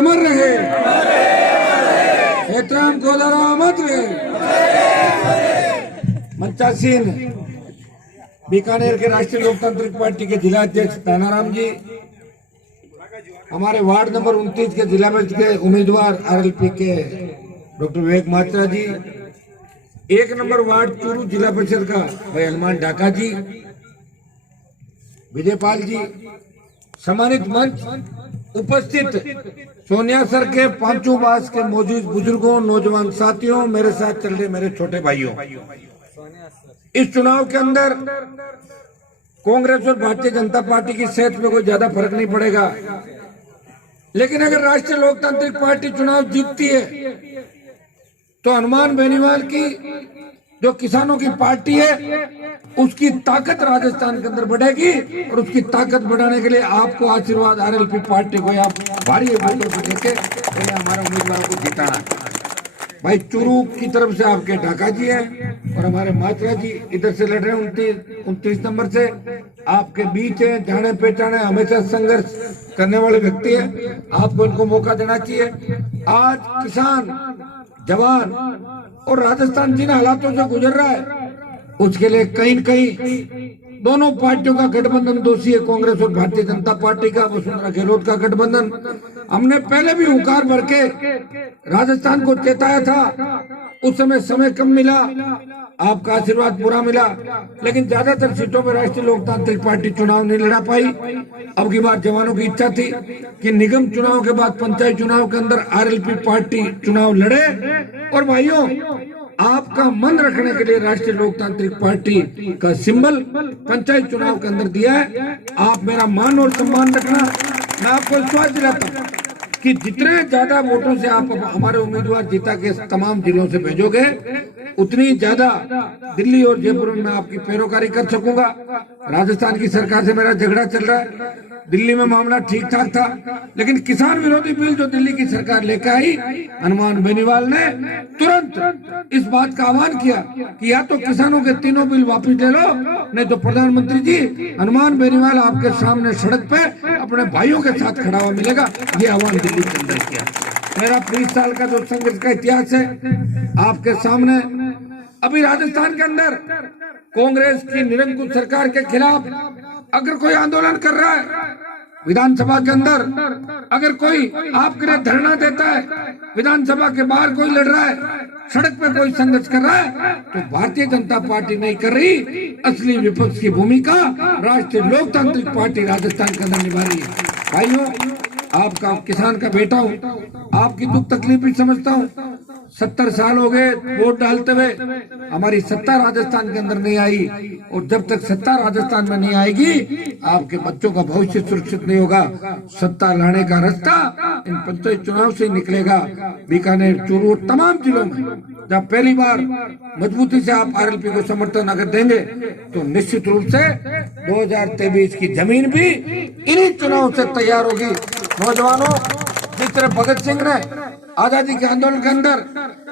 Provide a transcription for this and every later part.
अमर रहे, एहतराम कोलारा अमर रहे। मंचासीन बीकानेर के राष्ट्रीय लोकतांत्रिक पार्टी के जिला अध्यक्ष तानाराम जी, हमारे वार्ड नंबर 29 के जिला परिषद के उम्मीदवार आरएलपी के डॉक्टर विवेक मात्रा जी, 1 नंबर वार्ड चूरू जिला परिषद का भाई हनुमान ढाका जी, विजयपाल जी, सम्मानित मंच उपस्थित सोनिया सर के पांचों बास के मौजूद बुजुर्गों, नौजवान साथियों, मेरे साथ चल रहे मेरे छोटे भाइयों, इस चुनाव के अंदर कांग्रेस और भारतीय जनता पार्टी की सेहत में कोई ज्यादा फर्क नहीं पड़ेगा, लेकिन अगर राष्ट्रीय लोकतांत्रिक पार्टी चुनाव जीतती है तो हनुमान बेनीवाल की जो किसानों की पार्टी है उसकी ताकत राजस्थान के अंदर बढ़ेगी, और उसकी ताकत बढ़ाने के लिए आपको आशीर्वाद आरएलपी पार्टी को आप भारी वोटों से देके पहले हमारे उम्मीदवारों को जिताना है। भाई चूरू की तरफ से आपके ढाका जी हैं और हमारे मात्रा जी इधर से लड़ रहे हैं 29 नंबर से, आपके बीच है, जाने पहचाने हमेशा संघर्ष करने वाले व्यक्ति है, आपको इनको मौका देना चाहिए। आज किसान, जवान और राजस्थान जिन हालातों से गुजर रहा है उसके लिए कहीं न कहीं दोनों पार्टियों का गठबंधन दोषी है, कांग्रेस और भारतीय जनता पार्टी का, वसुंधरा गहलोत का गठबंधन। हमने पहले भी हुंकार भर के राजस्थान को चेताया था, उस समय कम मिला, आपका आशीर्वाद पूरा मिला, लेकिन ज्यादातर सीटों पर राष्ट्रीय लोकतांत्रिक पार्टी चुनाव नहीं लड़ा पाई। अब की बार जवानों की इच्छा थी कि निगम चुनाव के बाद पंचायत चुनाव के अंदर आरएलपी पार्टी चुनाव लड़े, और भाइयों आपका मन रखने के लिए राष्ट्रीय लोकतांत्रिक पार्टी का सिंबल पंचायत चुनाव के अंदर दिया है। आप मेरा मान और सम्मान रखना। मैं आपको विश्वास दिलाता हूँ कि जितने ज्यादा वोटों से आप हमारे उम्मीदवार जीता के तमाम जिलों से भेजोगे, उतनी ज्यादा दिल्ली और जयपुर में आपकी पैरोकारी कर सकूंगा। राजस्थान की सरकार से मेरा झगड़ा चल रहा है, दिल्ली में मामला ठीक ठाक था, लेकिन किसान विरोधी बिल जो दिल्ली की सरकार लेकर आई, हनुमान बेनीवाल ने तुरंत इस बात का आह्वान किया कि या तो किसानों के तीनों बिल वापस ले लो, नहीं तो प्रधानमंत्री जी हनुमान बेनीवाल आपके सामने सड़क पे अपने भाइयों के साथ खड़ा हुआ मिलेगा। ये आह्वान दिल्ली के अंदर किया। मेरा 20 साल का जो संघर्ष का इतिहास है आपके सामने। अभी राजस्थान के अंदर कांग्रेस की निरंकुश सरकार के खिलाफ अगर कोई आंदोलन कर रहा है, विधानसभा के अंदर अगर कोई आपके लिए धरना देता है, विधानसभा के बाहर कोई लड़ रहा है, सड़क पे कोई संघर्ष कर रहा है, तो भारतीय जनता पार्टी नहीं कर रही, असली विपक्ष की भूमिका राष्ट्रीय लोकतांत्रिक पार्टी राजस्थान के अंदर निभा रही है। भाइयों, आपका किसान का बेटा हूँ, आपकी दुख तकलीफ भी समझता हूँ। 70 साल हो गए वोट डालते हुए, हमारी सत्ता राजस्थान के अंदर नहीं आई, और जब तक सत्ता राजस्थान में नहीं आएगी आपके बच्चों का भविष्य सुरक्षित नहीं होगा। सत्ता लाने का रास्ता इन पंचायत चुनाव से निकलेगा। बीकानेर, चूरू, तमाम जिलों में जब पहली बार मजबूती से आप आरएलपी को समर्थन अगर देंगे तो निश्चित रूप से 2023 की जमीन भी इन्हीं चुनाव से तैयार होगी। नौजवानों, जिस तरह भगत सिंह ने आजादी के आंदोलन के अंदर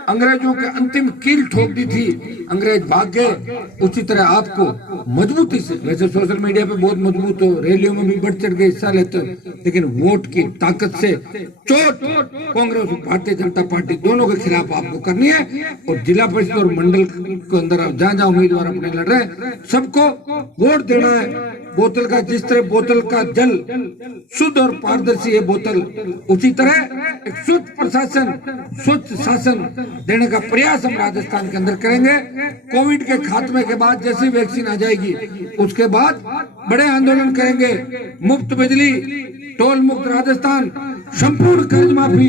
अंग्रेजों के अंतिम कील ठोक दी थी, अंग्रेज भाग गए, उसी तरह आपको मजबूती से, वैसे सोशल मीडिया पे बहुत मजबूत हो, रैलियों में भी बढ़ चढ़ के हिस्सा लेते हो, लेकिन वोट की ताकत से चोट कांग्रेस और भारतीय जनता पार्टी दोनों के खिलाफ आपको करनी है। और जिला परिषद और मंडल के अंदर आप जहाँ जहाँ उम्मीदवार अपने लड़ रहे हैं सबको वोट देना है। बोतल का, जिस तरह बोतल का जल शुद्ध और पारदर्शी है बोतल, उसी तरह एक शुद्ध प्रशासन, स्वच्छ शासन देने का प्रयास हम राजस्थान के अंदर करेंगे। कोविड के खात्मे के बाद जैसी वैक्सीन आ जाएगी उसके बाद बड़े आंदोलन करेंगे। मुफ्त बिजली, टोल मुक्त राजस्थान, संपूर्ण कर्ज माफी,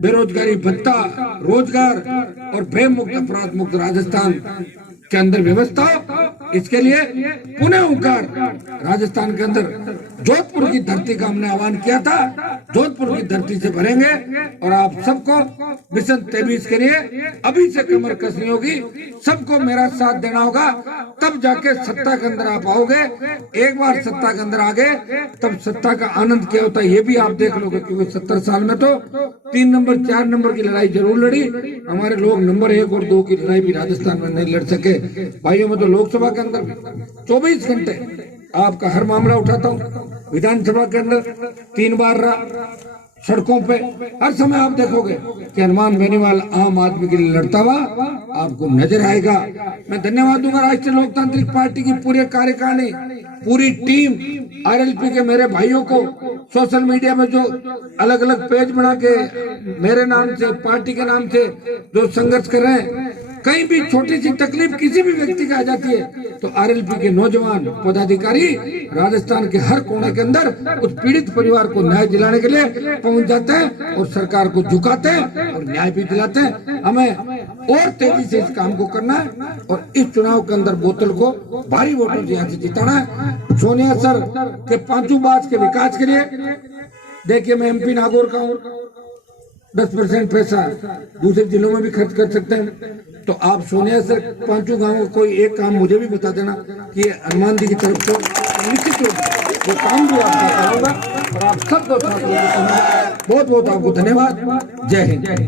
बेरोजगारी भत्ता, रोजगार और भय मुक्त, अपराध मुक्त राजस्थान के अंदर व्यवस्था। इसके लिए पुनः हुंकार राजस्थान के अंदर जोधपुर की धरती का हमने आह्वान किया था, जोधपुर की धरती से भरेंगे। और आप सबको मिशन 23 के लिए अभी से कमर कसनी होगी, सबको मेरा साथ देना होगा, तब जाके सत्ता के अंदर आप आओगे। एक बार सत्ता के अंदर आ गए तब सत्ता का आनंद क्या होता है ये भी आप देख लोगे, क्योंकि 70 साल में तो 3 नंबर 4 नंबर की लड़ाई जरूर लड़ी, हमारे लोग नंबर 1 और 2 की लड़ाई भी राजस्थान में नहीं लड़ सके। भाइयों, में तो लोकसभा के अंदर 24 घंटे आपका हर मामला उठाता हूँ, विधानसभा के अंदर 3 बार रहा, सड़कों पे हर समय आप देखोगे कि हनुमान बेनीवाल आम आदमी के लिए लड़ता हुआ आपको नजर आएगा। मैं धन्यवाद दूंगा राष्ट्रीय लोकतांत्रिक पार्टी की पूरे कार्यकारिणी, पूरी टीम, आरएलपी के मेरे भाइयों को, सोशल मीडिया में जो अलग अलग पेज बना के मेरे नाम से, पार्टी के नाम से जो संघर्ष कर रहे हैं। कहीं भी छोटी सी तकलीफ किसी भी व्यक्ति का आ जाती है तो आरएलपी के नौजवान पदाधिकारी राजस्थान के हर कोने के अंदर उस पीड़ित परिवार को न्याय दिलाने के लिए पहुंच जाते हैं और सरकार को झुकाते हैं और न्याय भी दिलाते हैं। हमें और तेजी से इस काम को करना है और इस चुनाव के अंदर बोतल को भारी वोटों से यहाँ से जिताना है। सोनिया सर के पांचों बास के विकास के लिए देखिए, मैं एमपी नागौर का हूँ, 10% पैसा दूसरे जिलों में भी खर्च कर सकते हैं। तो आप सोनिया सर पांचों गांवों का कोई एक काम मुझे भी बता देना कि हनुमान जी की तरफ से निश्चित रूप से वो काम भी आपका कराऊंगा और आप सबको बहुत बहुत आपको धन्यवाद। जय हिंद।